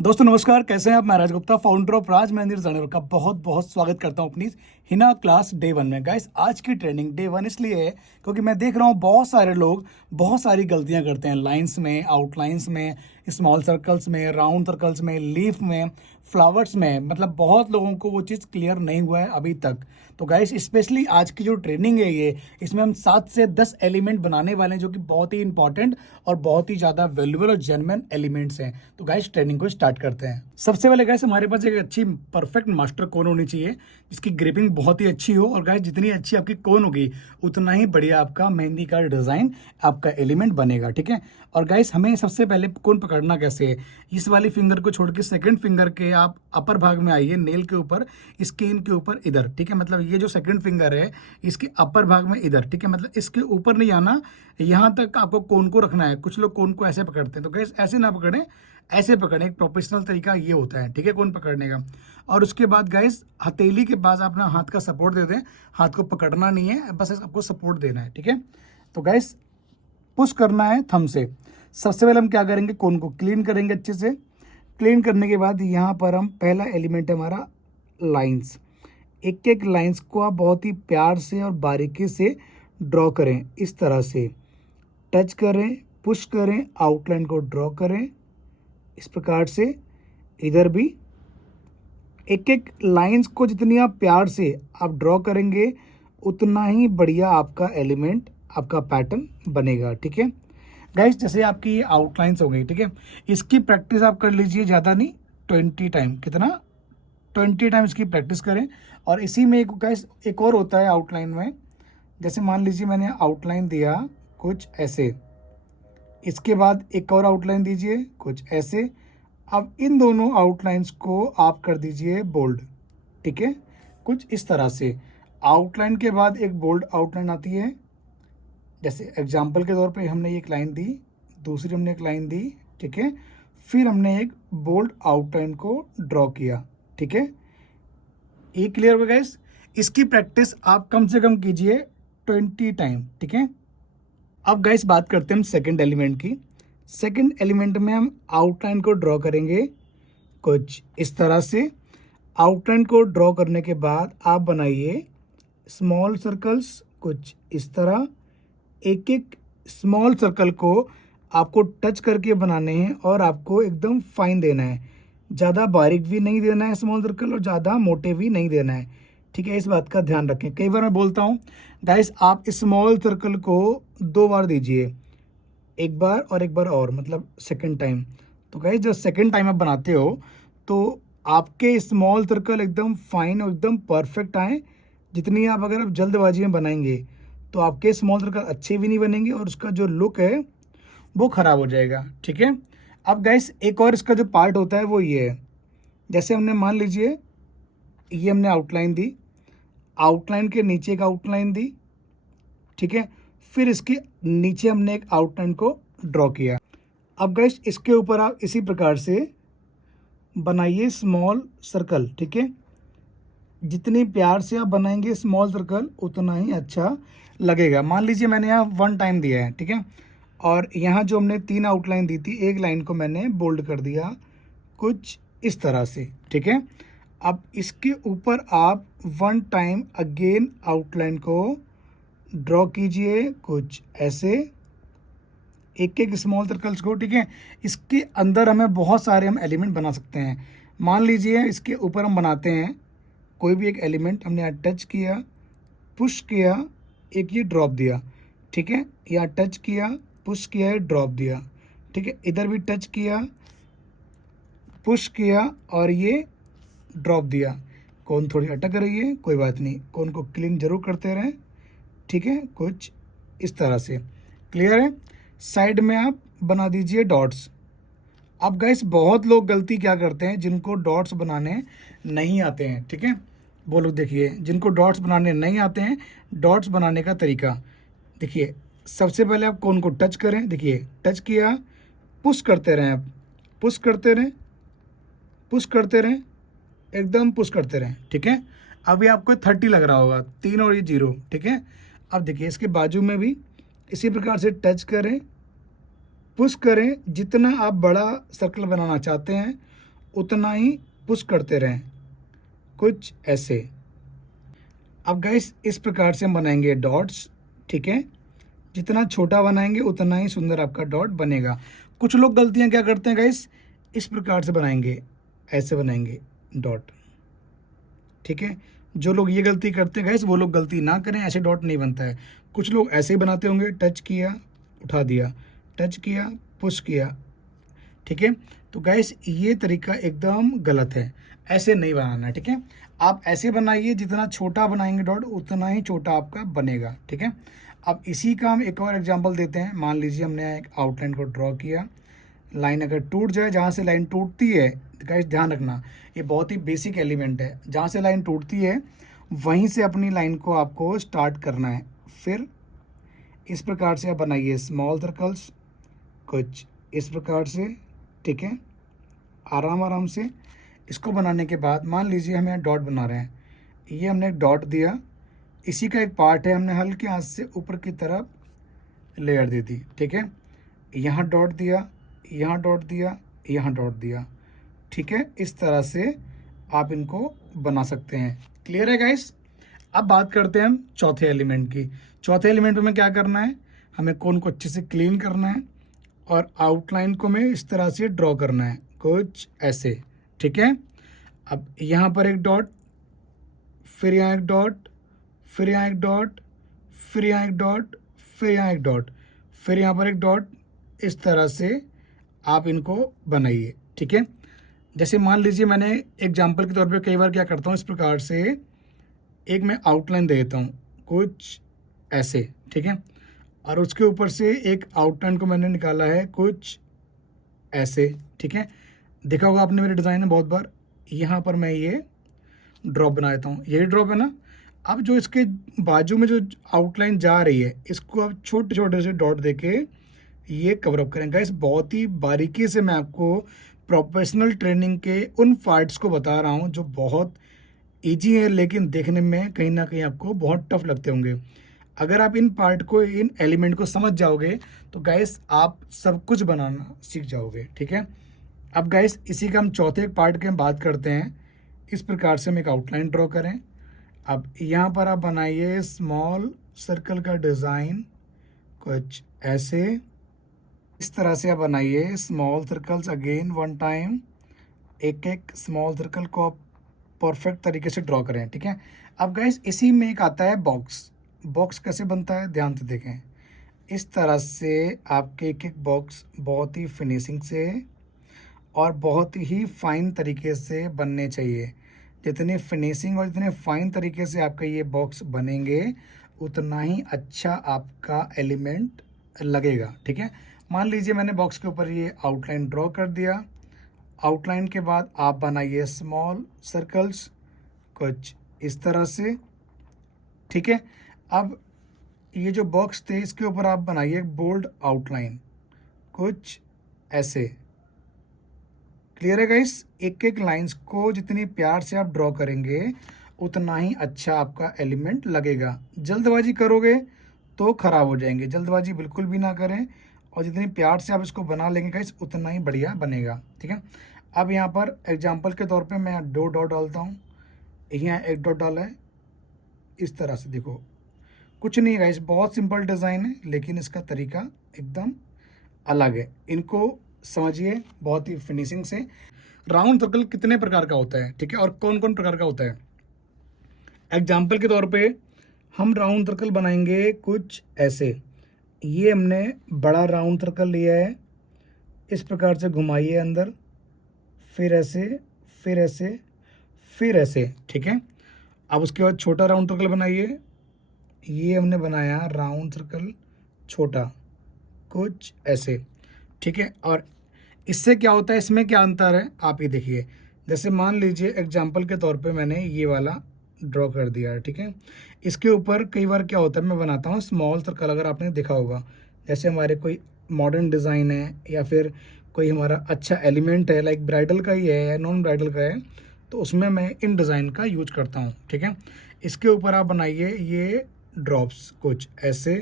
दोस्तों नमस्कार, कैसे हैं आप। मैं राज गुप्ता, फाउंडर ऑफ राज मंदिर जानेर का बहुत बहुत स्वागत करता हूं अपनी हिना क्लास डे वन में। गाइस, आज की ट्रेनिंग डे वन इसलिए है क्योंकि मैं देख रहा हूं बहुत सारे लोग बहुत सारी गलतियां करते हैं लाइंस में, आउटलाइंस में, स्मॉल सर्कल्स में, राउंड सर्कल्स में, लीफ में, फ्लावर्स में। मतलब बहुत लोगों को वो चीज़ क्लियर नहीं हुआ है अभी तक। तो गाइस, स्पेशली आज की जो ट्रेनिंग है ये, इसमें हम 7 से 10 एलिमेंट बनाने वाले हैं जो कि बहुत ही इंपॉर्टेंट और बहुत ही ज़्यादा वैल्यूबल और जेन्युइन एलिमेंट्स हैं। तो गाइस, ट्रेनिंग को स्टार्ट करते हैं। सबसे पहले गाइस, हमारे पास एक अच्छी परफेक्ट मास्टर कोन होनी चाहिए जिसकी ग्रिपिंग बहुत ही अच्छी हो। और गाइस, जितनी अच्छी आपकी कोन होगी उतना ही बढ़िया आपका मेहंदी का डिज़ाइन, आपका एलिमेंट बनेगा। ठीक है। और गाइस, हमें सबसे पहले कोन पकड़ना कैसे है, इस वाली फिंगर को छोड़ के सेकंड फिंगर के आप अपर भाग में आइए, नेल के ऊपर, स्किन के ऊपर इधर। ठीक है। मतलब ये जो सेकंड फिंगर है इसके अपर भाग में इधर। ठीक है। मतलब इसके ऊपर नहीं आना, यहाँ तक आपको कोन को रखना है। कुछ लोग कोन को ऐसे पकड़ते हैं, तो गाइस ऐसे ना पकड़ें, ऐसे पकड़ें। एक प्रोफेशनल तरीका ये होता है। ठीक है, कोन पकड़ने का। और उसके बाद गाइस, हथेली के पास अपना हाथ का सपोर्ट दे दें। हाथ को पकड़ना नहीं है, बस आपको सपोर्ट देना है। ठीक है। तो गाइस, पुश करना है थंब से। सबसे पहले हम क्या करेंगे, कोन को क्लीन करेंगे अच्छे से। क्लीन करने के बाद यहाँ पर हम पहला एलिमेंट है हमारा लाइंस। एक एक लाइंस को आप बहुत ही प्यार से और बारीकी से ड्रॉ करें। इस तरह से टच करें, पुश करें, आउटलाइन को ड्रॉ करें। इस प्रकार से इधर भी एक एक लाइंस को जितनी आप प्यार से आप ड्रॉ करेंगे उतना ही बढ़िया आपका एलिमेंट, आपका पैटर्न बनेगा। ठीक है गाइस, जैसे आपकी ये आउटलाइंस हो गई। ठीक है, इसकी प्रैक्टिस आप कर लीजिए, ज़्यादा नहीं, 20 टाइम। कितना? 20 टाइम इसकी प्रैक्टिस करें। और इसी में एक गाइस एक और होता है आउटलाइन में। जैसे मान लीजिए मैंने आउटलाइन दिया कुछ ऐसे, इसके बाद एक और आउटलाइन दीजिए कुछ ऐसे। अब इन दोनों आउटलाइंस को आप कर दीजिए बोल्ड। ठीक है, कुछ इस तरह से। आउटलाइन के बाद एक बोल्ड आउटलाइन आती है। जैसे एग्जाम्पल के तौर पे हमने एक लाइन दी, दूसरी हमने एक लाइन दी। ठीक है, फिर हमने एक बोल्ड आउटलाइन को ड्रॉ किया। ठीक है, ये क्लियर हो गया गाइस। इसकी प्रैक्टिस आप कम से कम कीजिए 20 टाइम। ठीक है। अब गाइस, बात करते हैं हम सेकंड एलिमेंट की। सेकंड एलिमेंट में हम आउटलाइन को ड्रॉ करेंगे कुछ इस तरह से। आउटलाइन को ड्रॉ करने के बाद आप बनाइए स्मॉल सर्कल्स कुछ इस तरह। एक एक स्मॉल सर्कल को आपको टच करके बनाने हैं और आपको एकदम फाइन देना है। ज़्यादा बारीक भी नहीं देना है स्मॉल सर्कल, और ज़्यादा मोटे भी नहीं देना है। ठीक है, इस बात का ध्यान रखें। कई बार मैं बोलता हूँ गाइस, आप स्मॉल सर्कल को 2 बार दीजिए, एक बार और एक बार और, मतलब सेकंड टाइम। तो गाइस, जब सेकंड टाइम आप बनाते हो तो आपके स्मॉल सर्कल एकदम फाइन और एकदम परफेक्ट आए। जितनी आप अगर आप जल्दबाजी में बनाएंगे तो आपके स्मॉल सर्कल अच्छे भी नहीं बनेंगे और उसका जो लुक है वो ख़राब हो जाएगा। ठीक है। अब गाइस, एक और इसका जो पार्ट होता है वो ये है। जैसे हमने मान लीजिए ये हमने आउटलाइन दी, आउटलाइन के नीचे एक आउटलाइन दी। ठीक है, फिर इसके नीचे हमने एक आउटलाइन को ड्रॉ किया। अब गाइस, इसके ऊपर आप इसी प्रकार से बनाइए स्मॉल सर्कल। ठीक है, जितनी प्यार से आप बनाएंगे स्मॉल सर्कल उतना ही अच्छा लगेगा। मान लीजिए मैंने यहाँ 1 टाइम दिया है। ठीक है, और यहाँ जो हमने 3 आउटलाइन दी थी, एक लाइन को मैंने बोल्ड कर दिया कुछ इस तरह से। ठीक है, अब इसके ऊपर आप 1 टाइम अगेन आउटलाइन को ड्रॉ कीजिए कुछ ऐसे, एक एक स्मॉल सर्कल्स को। ठीक है, इसके अंदर हमें बहुत सारे हम एलिमेंट बना सकते हैं। मान लीजिए इसके ऊपर हम बनाते हैं कोई भी एक एलिमेंट। हमने यहाँ टच किया, पुश किया, एक ये ड्रॉप दिया। ठीक है, यहाँ टच किया, पुश किया, ड्रॉप दिया। ठीक है, इधर भी टच किया, पुश किया और ये ड्रॉप दिया। कोन थोड़ी अटक रही है, कोई बात नहीं, कोन को क्लीन जरूर करते रहें। ठीक है, कुछ इस तरह से। क्लियर है। साइड में आप बना दीजिए डॉट्स। अब गाइस, बहुत लोग गलती क्या करते हैं, जिनको डॉट्स बनाने नहीं आते हैं। ठीक है, वो लोग देखिए, जिनको डॉट्स बनाने नहीं आते हैं, डॉट्स बनाने का तरीका देखिए। सबसे पहले आप कोन को टच करें। देखिए, टच किया, पुश करते रहें, आप पुश करते रहें, पुश करते रहें, एकदम पुश करते रहें। ठीक है, अभी आपको 30 लग रहा होगा, 3 और ये 0। ठीक है, अब देखिए इसके बाजू में भी इसी प्रकार से टच करें, पुश करें। जितना आप बड़ा सर्कल बनाना चाहते हैं उतना ही पुश करते रहें, कुछ ऐसे। अब गाइस इस प्रकार से हम बनाएंगे डॉट्स, ठीक है। जितना छोटा बनाएंगे उतना ही सुंदर आपका डॉट बनेगा। कुछ लोग गलतियां क्या करते हैं गाइस, इस प्रकार से बनाएंगे, ऐसे बनाएंगे डॉट, ठीक है। जो लोग ये गलती करते हैं गाइस, वो लोग गलती ना करें, ऐसे डॉट नहीं बनता है। कुछ लोग ऐसे ही बनाते होंगे, टच किया उठा दिया, टच किया पुश किया, ठीक है। तो गाइस ये तरीका एकदम गलत है, ऐसे नहीं बनाना है, ठीक है। आप ऐसे बनाइए, जितना छोटा बनाएंगे डॉट उतना ही छोटा आपका बनेगा, ठीक है। अब इसी का हम एक और एग्जांपल देते हैं। मान लीजिए हमने एक आउटलाइन को ड्रॉ किया, लाइन अगर टूट जाए, जहाँ से लाइन टूटती है गाइस ध्यान रखना, ये बहुत ही बेसिक एलिमेंट है, जहाँ से लाइन टूटती है वहीं से अपनी लाइन को आपको स्टार्ट करना है। फिर इस प्रकार से आप बनाइए स्मॉल सर्कल्स, कुछ इस प्रकार से, ठीक है। आराम आराम से इसको बनाने के बाद मान लीजिए हम यहाँ डॉट बना रहे हैं, ये हमने एक डॉट दिया, इसी का एक पार्ट है, हमने हल्के हाथ से ऊपर की तरफ लेयर दे दी, ठीक है। यहाँ डॉट दिया, यहाँ डॉट दिया, यहाँ डॉट दिया, ठीक है। इस तरह से आप इनको बना सकते हैं। क्लियर है गाइस। अब बात करते हैं हम चौथे एलिमेंट की। चौथे एलिमेंट में क्या करना है, हमें कोन को अच्छे से क्लीन करना है और आउटलाइन को हमें इस तरह से ड्रॉ करना है, कुछ ऐसे, ठीक है। अब यहाँ पर एक डॉट, फिर यहाँ एक डॉट, फिर यहाँ एक डॉट, फिर यहाँ एक डॉट, फिर यहाँ एक डॉट, फिर यहाँ पर एक डॉट, इस तरह से आप इनको बनाइए, ठीक है। जैसे मान लीजिए मैंने एग्जाम्पल के तौर पे कई बार क्या करता हूँ, इस प्रकार से एक मैं आउटलाइन दे देता हूँ, कुछ ऐसे, ठीक है। और उसके ऊपर से एक आउटलाइन को मैंने निकाला है कुछ ऐसे, ठीक है। देखा होगा आपने मेरे डिज़ाइन में बहुत बार, यहाँ पर मैं ये ड्रॉप बना देता हूँ, यही ड्रॉप है ना। अब जो इसके बाजू में जो आउटलाइन जा रही है, इसको आप छोटे छोटे से डॉट देके ये कवर अप करें। गाइस बहुत ही बारीकी से मैं आपको प्रोफेशनल ट्रेनिंग के उन पार्ट्स को बता रहा हूँ जो बहुत ईजी है, लेकिन देखने में कहीं ना कहीं आपको बहुत टफ लगते होंगे। अगर आप इन पार्ट को, इन एलिमेंट को समझ जाओगे तो गाइस आप सब कुछ बनाना सीख जाओगे, ठीक है। अब गाइस इसी का हम चौथे पार्ट की हम बात करते हैं। इस प्रकार से हम एक आउटलाइन ड्रॉ करें। अब यहाँ पर आप बनाइए स्मॉल सर्कल का डिज़ाइन, कुछ ऐसे, इस तरह से आप बनाइए small circles again one time, एक एक स्मॉल सर्कल को आप परफेक्ट तरीके से ड्रॉ करें, ठीक है। अब गाइस इसी में एक आता है बॉक्स। बॉक्स कैसे बनता है ध्यान से देखें। इस तरह से आपके एक एक बॉक्स बहुत ही फिनिशिंग से और बहुत ही फाइन तरीके से बनने चाहिए। जितनी फिनिशिंग और जितने फाइन तरीके से आपका ये बॉक्स बनेंगे उतना ही अच्छा आपका एलिमेंट लगेगा, ठीक है। मान लीजिए मैंने बॉक्स के ऊपर ये आउटलाइन ड्रॉ कर दिया। आउटलाइन के बाद आप बनाइए स्मॉल सर्कल्स, कुछ इस तरह से, ठीक है। अब ये जो बॉक्स थे इसके ऊपर आप बनाइए बोल्ड आउटलाइन, कुछ ऐसे। क्लियर है गाइस। एक एक लाइंस को जितनी प्यार से आप ड्रॉ करेंगे उतना ही अच्छा आपका एलिमेंट लगेगा। जल्दबाजी करोगे तो ख़राब हो जाएंगे, जल्दबाजी बिल्कुल भी ना करें और जितनी प्यार से आप इसको बना लेंगे गाइस उतना ही बढ़िया बनेगा, ठीक है। अब यहाँ पर एग्जांपल के तौर पे मैं दो डॉट डालता हूँ, यहाँ एक डॉट डाला है, इस तरह से देखो, कुछ नहीं गाइस, बहुत सिंपल डिज़ाइन है लेकिन इसका तरीका एकदम अलग है। इनको समझिए बहुत ही फिनिशिंग से। राउंड सर्कल कितने प्रकार का होता है, ठीक है, और कौन कौन प्रकार का होता है। एग्जाम्पल के तौर पे हम राउंड सर्कल बनाएंगे कुछ ऐसे। ये हमने बड़ा राउंड सर्कल लिया है, इस प्रकार से घुमाइए अंदर, फिर ऐसे, फिर ऐसे, फिर ऐसे, ठीक है। अब उसके बाद छोटा राउंड सर्कल बनाइए। ये हमने बनाया राउंड सर्कल छोटा, कुछ ऐसे, ठीक है। और इससे क्या होता है, इसमें क्या अंतर है आप ये देखिए। जैसे मान लीजिए एग्जाम्पल के तौर पे मैंने ये वाला ड्रॉ कर दिया है, ठीक है। इसके ऊपर कई बार क्या होता है, मैं बनाता हूँ स्मॉल सर्कल, अगर आपने देखा होगा, जैसे हमारे कोई मॉडर्न डिज़ाइन है या फिर कोई हमारा अच्छा एलिमेंट है, लाइक ब्राइडल का ही है या नॉन ब्राइडल का है, तो उसमें मैं इन डिज़ाइन का यूज करता हूँ, ठीक है। इसके ऊपर आप बनाइए ये ड्रॉप्स, कुछ ऐसे,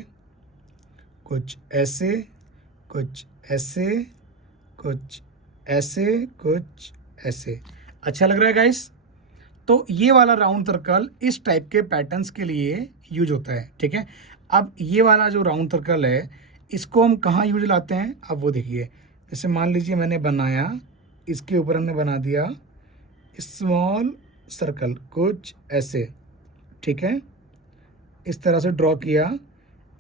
कुछ ऐसे, कुछ ऐसे, कुछ ऐसे, कुछ ऐसे। अच्छा लग रहा है गाइस? तो ये वाला राउंड सर्कल इस टाइप के पैटर्न्स के लिए यूज होता है, ठीक है। अब ये वाला जो राउंड सर्कल है इसको हम कहाँ यूज लाते हैं, अब वो देखिए। जैसे मान लीजिए मैंने बनाया, इसके ऊपर हमने बना दिया स्मॉल सर्कल कुछ ऐसे, ठीक है। इस तरह से ड्रॉ किया,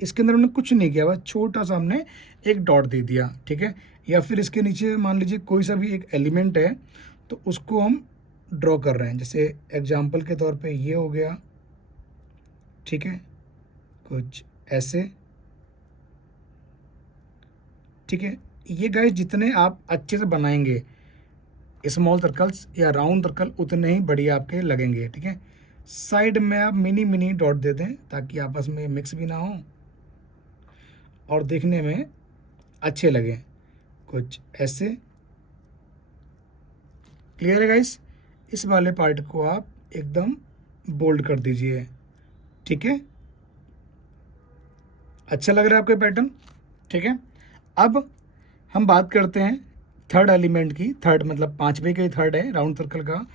इसके अंदर हमने कुछ नहीं किया, बस छोटा सा हमने एक डॉट दे दिया, ठीक है। या फिर इसके नीचे मान लीजिए कोई सा भी एक एलिमेंट है तो उसको हम ड्रॉ कर रहे हैं, जैसे एग्जांपल के तौर पे ये हो गया, ठीक है, कुछ ऐसे, ठीक है। ये गाइस जितने आप अच्छे से बनाएंगे स्मॉल सर्कल्स या राउंड सर्कल उतने ही बढ़िया आपके लगेंगे, ठीक है। साइड में आप मिनी मिनी डॉट दे दें ताकि आपस में मिक्स भी ना हो और देखने में अच्छे लगे, कुछ ऐसे। क्लियर है गाइस? इस वाले पार्ट को आप एकदम बोल्ड कर दीजिए, ठीक है। अच्छा लग रहा है आपका पैटर्न, ठीक है। अब हम बात करते हैं थर्ड एलिमेंट की। थर्ड मतलब पांचवे का ही थर्ड है राउंड सर्कल का।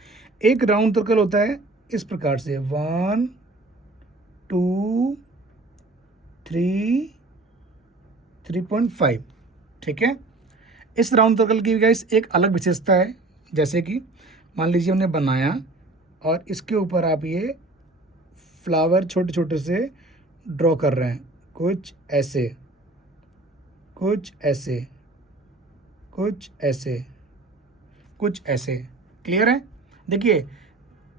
एक राउंड सर्कल होता है इस प्रकार से 1 2 3 3.5, ठीक है। इस राउंड सर्कल की गाइस एक अलग विशेषता है, जैसे कि मान लीजिए हमने बनाया और इसके ऊपर आप ये फ्लावर छोटे छोटे से ड्रॉ कर रहे हैं, कुछ ऐसे, कुछ ऐसे, कुछ ऐसे, कुछ ऐसे। क्लियर है? देखिए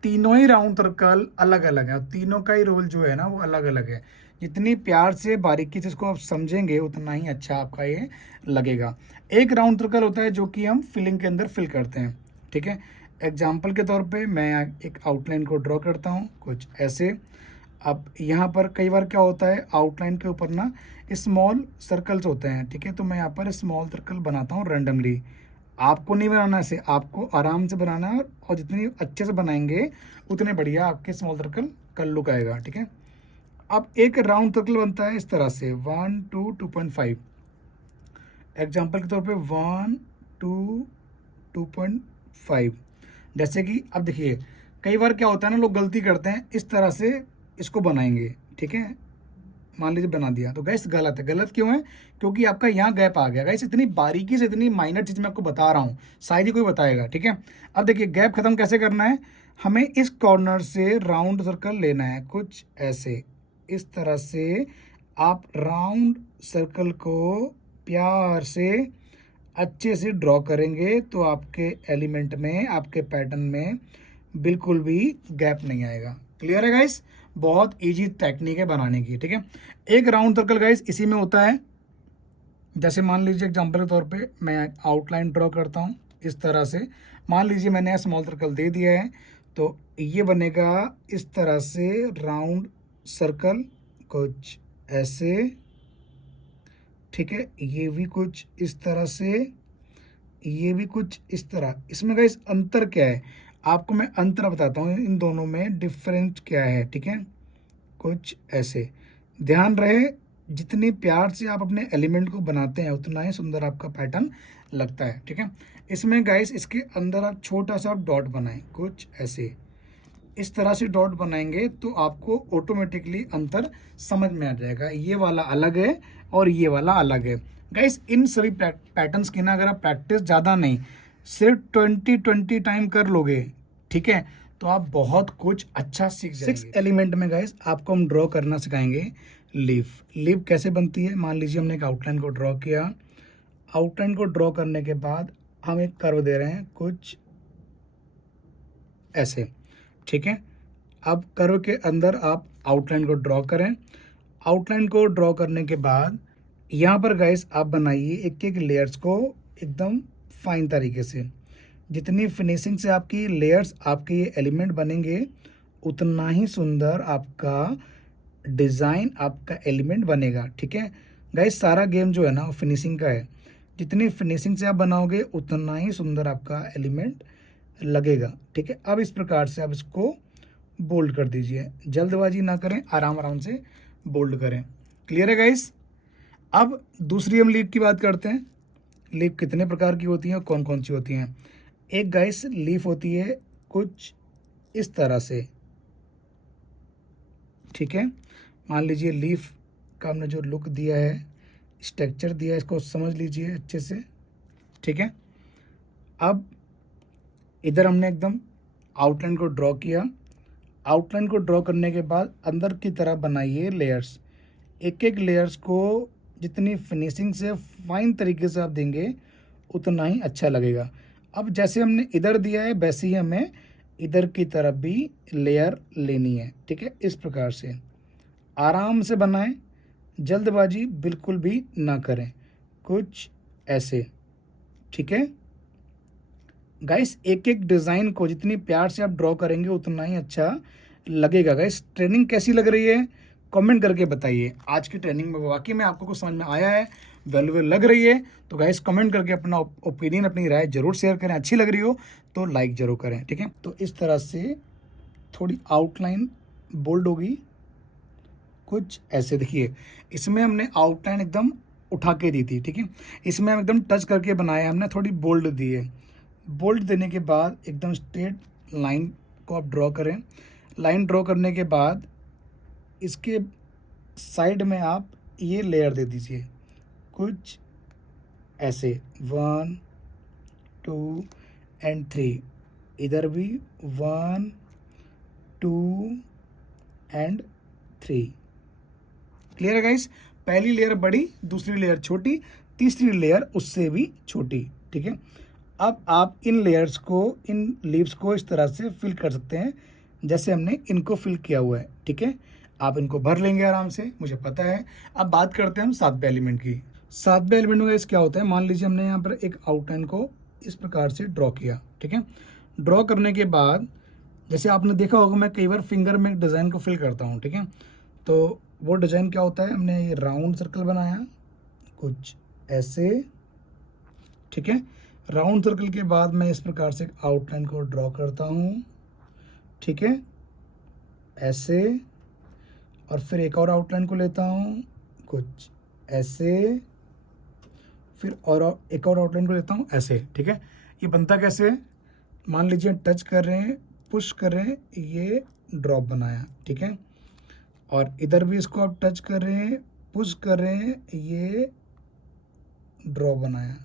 तीनों ही राउंड सर्कल अलग अलग है, तीनों का ही रोल जो है ना वो अलग अलग है। जितनी प्यार से बारीकी से इसको आप समझेंगे उतना ही अच्छा आपका ये लगेगा। एक राउंड सर्कल होता है जो कि हम फिलिंग के अंदर फिल करते हैं, ठीक है। एग्जाम्पल के तौर पे मैं एक आउटलाइन को ड्रॉ करता हूँ, कुछ ऐसे। अब यहाँ पर कई बार क्या होता है, आउटलाइन के ऊपर ना स्मॉल सर्कल्स होते हैं, ठीक है। तो मैं यहाँ पर स्मॉल सर्कल बनाता हूँ रैंडमली। आपको नहीं बनाना ऐसे, आपको आराम से बनाना है और जितनी अच्छे से बनाएंगे उतने बढ़िया आपके स्मॉल सर्कल का लुक आएगा, ठीक है। अब एक राउंड सर्कल बनता है इस तरह से 1 2 2.5। एग्जाम्पल के तौर पे 1 2 2.5। जैसे कि अब देखिए कई बार क्या होता है ना, लोग गलती करते हैं इस तरह से इसको बनाएंगे, ठीक है। मान लीजिए बना दिया, तो गैस गलत है। गलत क्यों है? क्योंकि आपका यहाँ गैप आ गया। गैस इतनी बारीकी से, इतनी माइनर चीज़ मैं आपको बता रहा हूँ, शायद ही कोई बताएगा, ठीक है। अब देखिए गैप खत्म कैसे करना है, हमें इस कॉर्नर से राउंड सर्कल लेना है, कुछ ऐसे। इस तरह से आप राउंड सर्कल को प्यार से अच्छे से ड्रॉ करेंगे तो आपके एलिमेंट में, आपके पैटर्न में बिल्कुल भी गैप नहीं आएगा। क्लियर है गाइस? बहुत इजी टेक्निक है बनाने की, ठीक है। एक राउंड सर्कल गाइस इसी में होता है। जैसे मान लीजिए एग्जांपल के तौर पे मैं आउटलाइन ड्रॉ करता हूँ इस तरह से। मान लीजिए मैंने स्मॉल सर्कल दे दिया है तो ये बनेगा इस तरह से राउंड सर्कल, कुछ ऐसे, ठीक है। ये भी कुछ इस तरह से, ये भी कुछ इस तरह। इसमें गाइस अंतर क्या है, आपको मैं अंतर बताता हूँ, इन दोनों में डिफरेंस क्या है, ठीक है। कुछ ऐसे। ध्यान रहे जितनी प्यार से आप अपने एलिमेंट को बनाते हैं उतना ही सुंदर आपका पैटर्न लगता है, ठीक है। इसमें गाइस इसके अंदर आप छोटा सा डॉट बनाएं, कुछ ऐसे। इस तरह से डॉट बनाएंगे तो आपको ऑटोमेटिकली अंतर समझ में आ जाएगा, ये वाला अलग है और ये वाला अलग है। गाइस इन सभी पैटर्न्स की ना अगर आप प्रैक्टिस ज़्यादा नहीं, सिर्फ 20 टाइम कर लोगे, ठीक है, तो आप बहुत कुछ अच्छा सीख जाएंगे। 6 एलिमेंट में गाइस आपको हम ड्रॉ करना सिखाएंगे लीफ। लीफ कैसे बनती है, मान लीजिए हमने एक आउटलाइन को ड्रॉ किया। आउटलाइन को ड्रॉ करने के बाद हम एक कर्व दे रहे हैं, कुछ ऐसे, ठीक है। अब कर्व के अंदर आप आउटलाइन को ड्रॉ करें। आउटलाइन को ड्रॉ करने के बाद यहाँ पर गाइस आप बनाइए एक एक लेयर्स को एकदम फाइन तरीके से। जितनी फिनिशिंग से आपकी लेयर्स, आपके ये एलिमेंट बनेंगे उतना ही सुंदर आपका डिज़ाइन, आपका एलिमेंट बनेगा, ठीक है। गाइस सारा गेम जो है ना वो फिनिशिंग का है। जितनी फिनिशिंग से आप बनाओगे उतना ही सुंदर आपका एलिमेंट लगेगा, ठीक है। अब इस प्रकार से आप इसको बोल्ड कर दीजिए, जल्दबाजी ना करें, आराम आराम से बोल्ड करें। क्लियर है गाइस? अब दूसरी हम लीफ की बात करते हैं। लीफ कितने प्रकार की होती हैं और कौन कौन सी होती हैं। एक गाइस लीफ होती है कुछ इस तरह से, ठीक है। मान लीजिए लीफ का हमने जो लुक दिया है, स्ट्रक्चर दिया है, इसको समझ लीजिए अच्छे से, ठीक है। अब इधर हमने एकदम आउटलाइन को ड्रॉ किया। आउटलाइन को ड्रॉ करने के बाद अंदर की तरफ बनाइए लेयर्स। एक एक लेयर्स को जितनी फिनिशिंग से फाइन तरीके से आप देंगे उतना ही अच्छा लगेगा। अब जैसे हमने इधर दिया है वैसे ही हमें इधर की तरफ भी लेयर लेनी है, ठीक है। इस प्रकार से आराम से बनाएं, जल्दबाजी बिल्कुल भी ना करें, कुछ ऐसे, ठीक है। गाइस एक एक डिज़ाइन को जितनी प्यार से आप ड्रॉ करेंगे उतना ही अच्छा लगेगा। गाइस ट्रेनिंग कैसी लग रही है कमेंट करके बताइए। आज की ट्रेनिंग में वाकई में आपको कुछ समझ में आया है, वैल्यूएबल लग रही है तो गाइस कमेंट करके अपना ओपिनियन, अपनी राय जरूर शेयर करें। अच्छी लग रही हो तो लाइक जरूर करें, ठीक है। तो इस तरह से थोड़ी आउटलाइन बोल्ड होगी, कुछ ऐसे देखिए। इसमें हमने आउटलाइन एकदम उठा के दी थी, ठीक है। इसमें हम एकदम टच करके बनाया, हमने थोड़ी बोल्ड दी है। बोल्ड देने के बाद एकदम स्ट्रेट लाइन को आप ड्रॉ करें। लाइन ड्रॉ करने के बाद इसके साइड में आप ये लेयर दे दीजिए, कुछ ऐसे 1 2 एंड 3। इधर भी 1 2 एंड 3। क्लियर है गाइस। पहली लेयर बड़ी, दूसरी लेयर छोटी, तीसरी लेयर उससे भी छोटी, ठीक है। अब आप इन लेयर्स को, इन लीव्स को इस तरह से फिल कर सकते हैं जैसे हमने इनको फिल किया हुआ है, ठीक है। आप इनको भर लेंगे आराम से, मुझे पता है। अब बात करते हैं हम सातवें एलिमेंट की। सातवें एलिमेंट में गाइस क्या होता है, मान लीजिए हमने यहाँ पर एक आउटलाइन को इस प्रकार से ड्रॉ किया, ठीक है। ड्रॉ करने के बाद जैसे आपने देखा होगा मैं कई बार फिंगर में डिज़ाइन को फिल करता हूँ, ठीक है। तो वो डिज़ाइन क्या होता है, हमने ये राउंड सर्कल बनाया कुछ ऐसे, ठीक है। राउंड सर्कल के बाद मैं इस प्रकार से आउटलाइन को ड्रॉ करता हूँ, ठीक है, ऐसे। और फिर एक और आउटलाइन को लेता हूँ कुछ ऐसे, फिर और एक और आउटलाइन को लेता हूँ ऐसे, ठीक है। ये बनता कैसे है, मान लीजिए टच कर रहे हैं, पुश कर रहे हैं, ये ड्रॉप बनाया, ठीक है। और इधर भी इसको आप टच कर रहे हैं, पुश कर रहे हैं, ये ड्रॉप बनाया,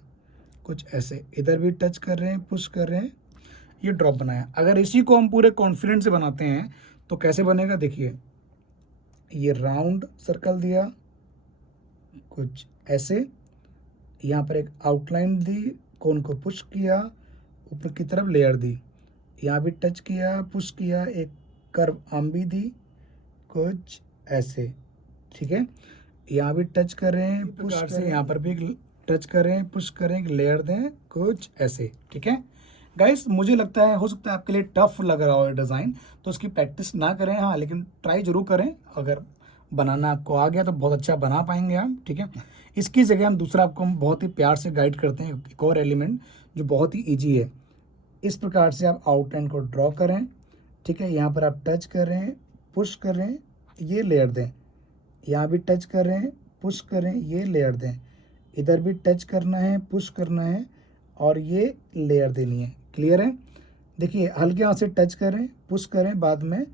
कुछ ऐसे। इधर भी टच कर रहे हैं, पुश कर रहे हैं, ये ड्रॉप बनाया। अगर इसी को हम पूरे कॉन्फिडेंस से बनाते हैं तो कैसे बनेगा, देखिए। ये राउंड सर्कल दिया कुछ ऐसे, यहाँ पर एक आउटलाइन दी, कोन को पुश किया, ऊपर की तरफ लेयर दी, यहाँ भी टच किया, पुश किया, एक कर्व आर्म भी दी, कुछ ऐसे, ठीक है। यहाँ भी टच कर रहे हैं, पुश कर रहे हैं, यहाँ पर भी टच करें, पुश करें, लेयर दें, कुछ ऐसे, ठीक है। गाइस मुझे लगता है हो सकता है आपके लिए टफ लग रहा हो डिज़ाइन, तो उसकी प्रैक्टिस ना करें, हाँ, लेकिन ट्राई जरूर करें। अगर बनाना आपको आ गया तो बहुत अच्छा बना पाएंगे आप, ठीक है। इसकी जगह हम दूसरा आपको हम बहुत ही प्यार से गाइड करते हैं, एक और एलिमेंट जो बहुत ही ईजी है। इस प्रकार से आप आउटलाइन को ड्रॉ करें, ठीक है। यहाँ पर आप टच कर रहे हैं, पुश कर रहे हैं, ये लेयर दें, यहाँ भी टच कर रहे हैं, पुश कर रहे हैं, ये लेयर दें, इधर भी टच करना है, पुश करना है और ये लेयर देनी है। क्लियर है। देखिए हल्के हाथ से टच करें, पुश करें, बाद में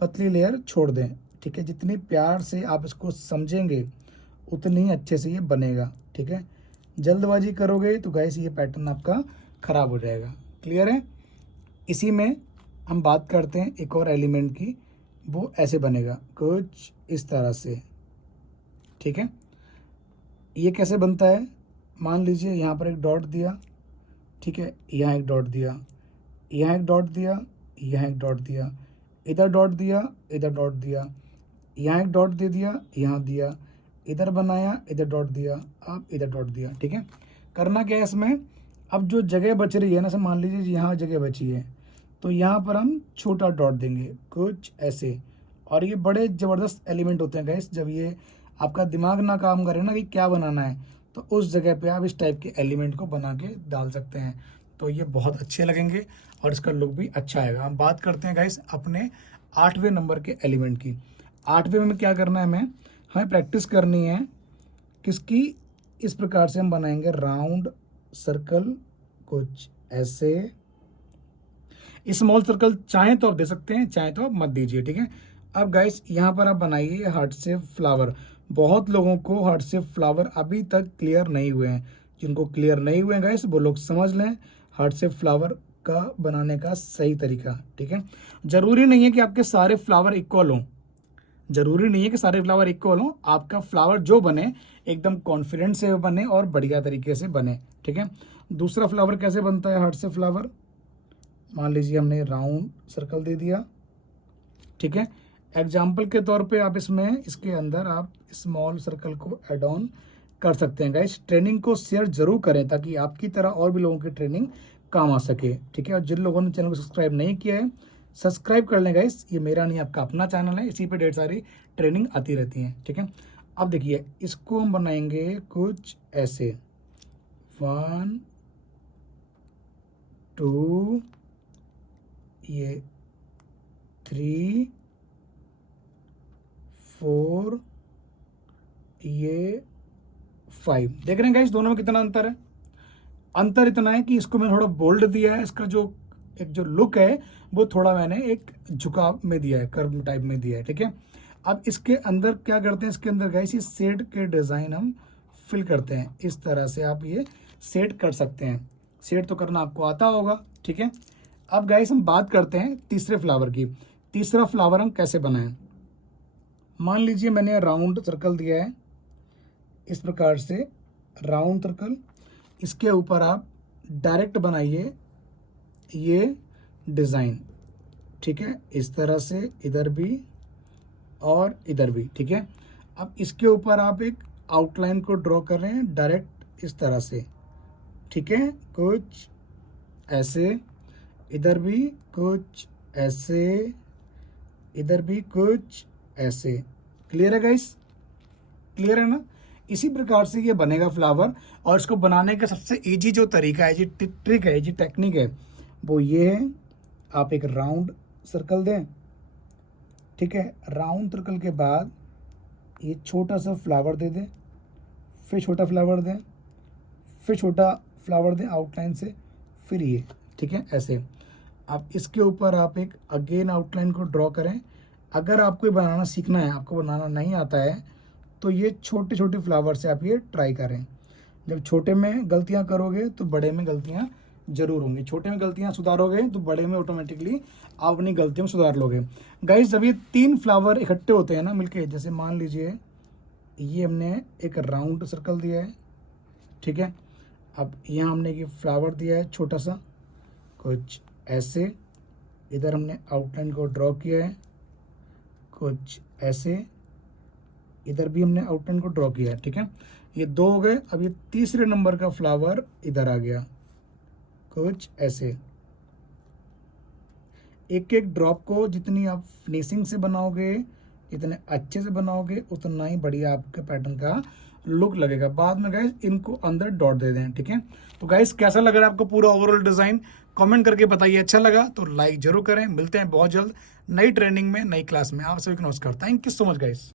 पतली लेयर छोड़ दें, ठीक है। जितनी प्यार से आप इसको समझेंगे उतनी ही अच्छे से ये बनेगा, ठीक है। जल्दबाजी करोगे तो गाइस ये पैटर्न आपका ख़राब हो जाएगा। क्लियर है। इसी में हम बात करते हैं एक और एलिमेंट की, वो ऐसे बनेगा कुछ इस तरह से, ठीक है। ये कैसे बनता है, मान लीजिए यहाँ पर एक डॉट दिया, ठीक है, यहाँ एक डॉट दिया, यहाँ एक डॉट दिया, यहाँ एक डॉट दिया, इधर डॉट दिया, इधर डॉट दिया, यहाँ एक डॉट दे दिया, यहाँ दिया, इधर बनाया, इधर डॉट दिया, अब इधर डॉट दिया, ठीक है। करना क्या है इसमें, अब जो जगह बच रही है ना, मान लीजिए यहाँ जगह बची है तो यहाँ पर हम छोटा डॉट देंगे कुछ ऐसे। और ये बड़े ज़बरदस्त एलिमेंट होते हैं गाइस, जब ये आपका दिमाग ना काम करे ना कि क्या बनाना है, तो उस जगह पे आप इस टाइप के एलिमेंट को बना के डाल सकते हैं, तो ये बहुत अच्छे लगेंगे और इसका लुक भी अच्छा आएगा। हम बात करते हैं गाइस अपने 8वें नंबर के एलिमेंट की। 8वें में क्या करना है, हमें प्रैक्टिस करनी है किसकी, इस प्रकार से हम बनाएंगे राउंड सर्कल कुछ ऐसे, स्मॉल सर्कल चाहें तो आप दे सकते हैं, चाहें तो आप मत दीजिए, ठीक है। अब गाइस यहाँ पर आप बनाइए हार्ट शेप फ्लावर। बहुत लोगों को हार्ट शेप फ्लावर अभी तक क्लियर नहीं हुए हैं। जिनको क्लियर नहीं हुए हैं गाइस, वो लोग समझ लें हार्ट शेप फ्लावर का बनाने का सही तरीका, ठीक है। जरूरी नहीं है कि आपके सारे फ्लावर इक्वल हों, जरूरी नहीं है कि सारे फ्लावर इक्वल हों। आपका फ्लावर जो बने एकदम कॉन्फिडेंस से बने और बढ़िया तरीके से बने, ठीक है। दूसरा फ्लावर कैसे बनता है हार्ट शेप फ्लावर, मान लीजिए हमने राउंड सर्कल दे दिया, ठीक है। एग्जाम्पल के तौर पे आप इसके अंदर आप स्मॉल सर्कल को ऐड ऑन कर सकते हैं। गाइस ट्रेनिंग को शेयर जरूर करें ताकि आपकी तरह और भी लोगों की ट्रेनिंग काम आ सके, ठीक है। और जिन लोगों ने चैनल को सब्सक्राइब नहीं किया है, सब्सक्राइब कर लें गाइस। ये मेरा नहीं, आपका अपना चैनल है, इसी पे ढेर सारी ट्रेनिंग आती रहती है, ठीक है। अब देखिए इसको हम बनाएंगे कुछ ऐसे, 1 2 ये 3 4 ये 5। देख रहे हैं गाइस दोनों में कितना अंतर है। अंतर इतना है कि इसको मैंने थोड़ा बोल्ड दिया है, इसका जो एक जो लुक है वो थोड़ा मैंने एक झुकाव में दिया है, कर्व टाइप में दिया है, ठीक है। अब इसके अंदर क्या करते हैं, इसके अंदर गाइस ये शेड के डिज़ाइन हम फिल करते हैं। इस तरह से आप ये सेट कर सकते हैं। सेट तो करना आपको आता होगा, ठीक है। अब गाइस हम बात करते हैं तीसरे फ्लावर की। तीसरा फ्लावर हम कैसे बनाएं। मान लीजिए मैंने राउंड सर्कल दिया है, इस प्रकार से राउंड सर्कल, इसके ऊपर आप डायरेक्ट बनाइए ये डिज़ाइन, ठीक है। इस तरह से इधर भी और इधर भी, ठीक है। अब इसके ऊपर आप एक आउटलाइन को ड्रॉ कर रहे हैं डायरेक्ट इस तरह से, ठीक है। कुछ ऐसे, इधर भी कुछ ऐसे, इधर भी कुछ ऐसे। क्लियर है गाइस, क्लियर है ना। इसी प्रकार से ये बनेगा फ्लावर। और इसको बनाने का सबसे इजी जो तरीका है, जी ट्रिक है, जी टेक्निक है, वो ये है। आप एक राउंड सर्कल दें, ठीक है। राउंड सर्कल के बाद ये छोटा सा फ्लावर दे दें, फिर छोटा फ्लावर दें, फिर छोटा फ्लावर दें आउटलाइन से, फिर ये, ठीक है, ऐसे। अब इसके ऊपर आप एक अगेन आउटलाइन को ड्रॉ करें। अगर आपको ये बनाना सीखना है, आपको बनाना नहीं आता है, तो ये छोटे छोटे फ्लावर से आप ये ट्राई करें। जब छोटे में गलतियां करोगे तो बड़े में गलतियां जरूर होंगी। छोटे में गलतियां सुधारोगे तो बड़े में ऑटोमेटिकली आप अपनी गलतियों को सुधार लोगे। गाइस जब ये 3 फ्लावर इकट्ठे होते हैं ना मिलके, जैसे मान लीजिए ये हमने एक राउंड सर्कल दिया है, ठीक है। अब यहाँ हमने ये फ्लावर दिया है छोटा सा, कुछ ऐसे। इधर हमने आउटलाइन को ड्रॉ किया है कुछ ऐसे, इधर भी हमने आउटलाइन को ड्रॉ किया है, ठीक है। ये 2 हो गए। अब ये तीसरे नंबर का फ्लावर इधर आ गया कुछ ऐसे। एक एक ड्रॉप को जितनी आप फिनिशिंग से बनाओगे, जितने अच्छे से बनाओगे, उतना ही बढ़िया आपके पैटर्न का लुक लगेगा। बाद में गाइस इनको अंदर डॉट दे दें, ठीक है। तो गाइस कैसा लग रहा है आपको पूरा ओवरऑल डिज़ाइन, कमेंट करके बताइए। अच्छा लगा तो लाइक जरूर करें। मिलते हैं बहुत जल्द नई ट्रेनिंग में, नई क्लास में। आप सभी को नमस्कार। Thank you so much guys.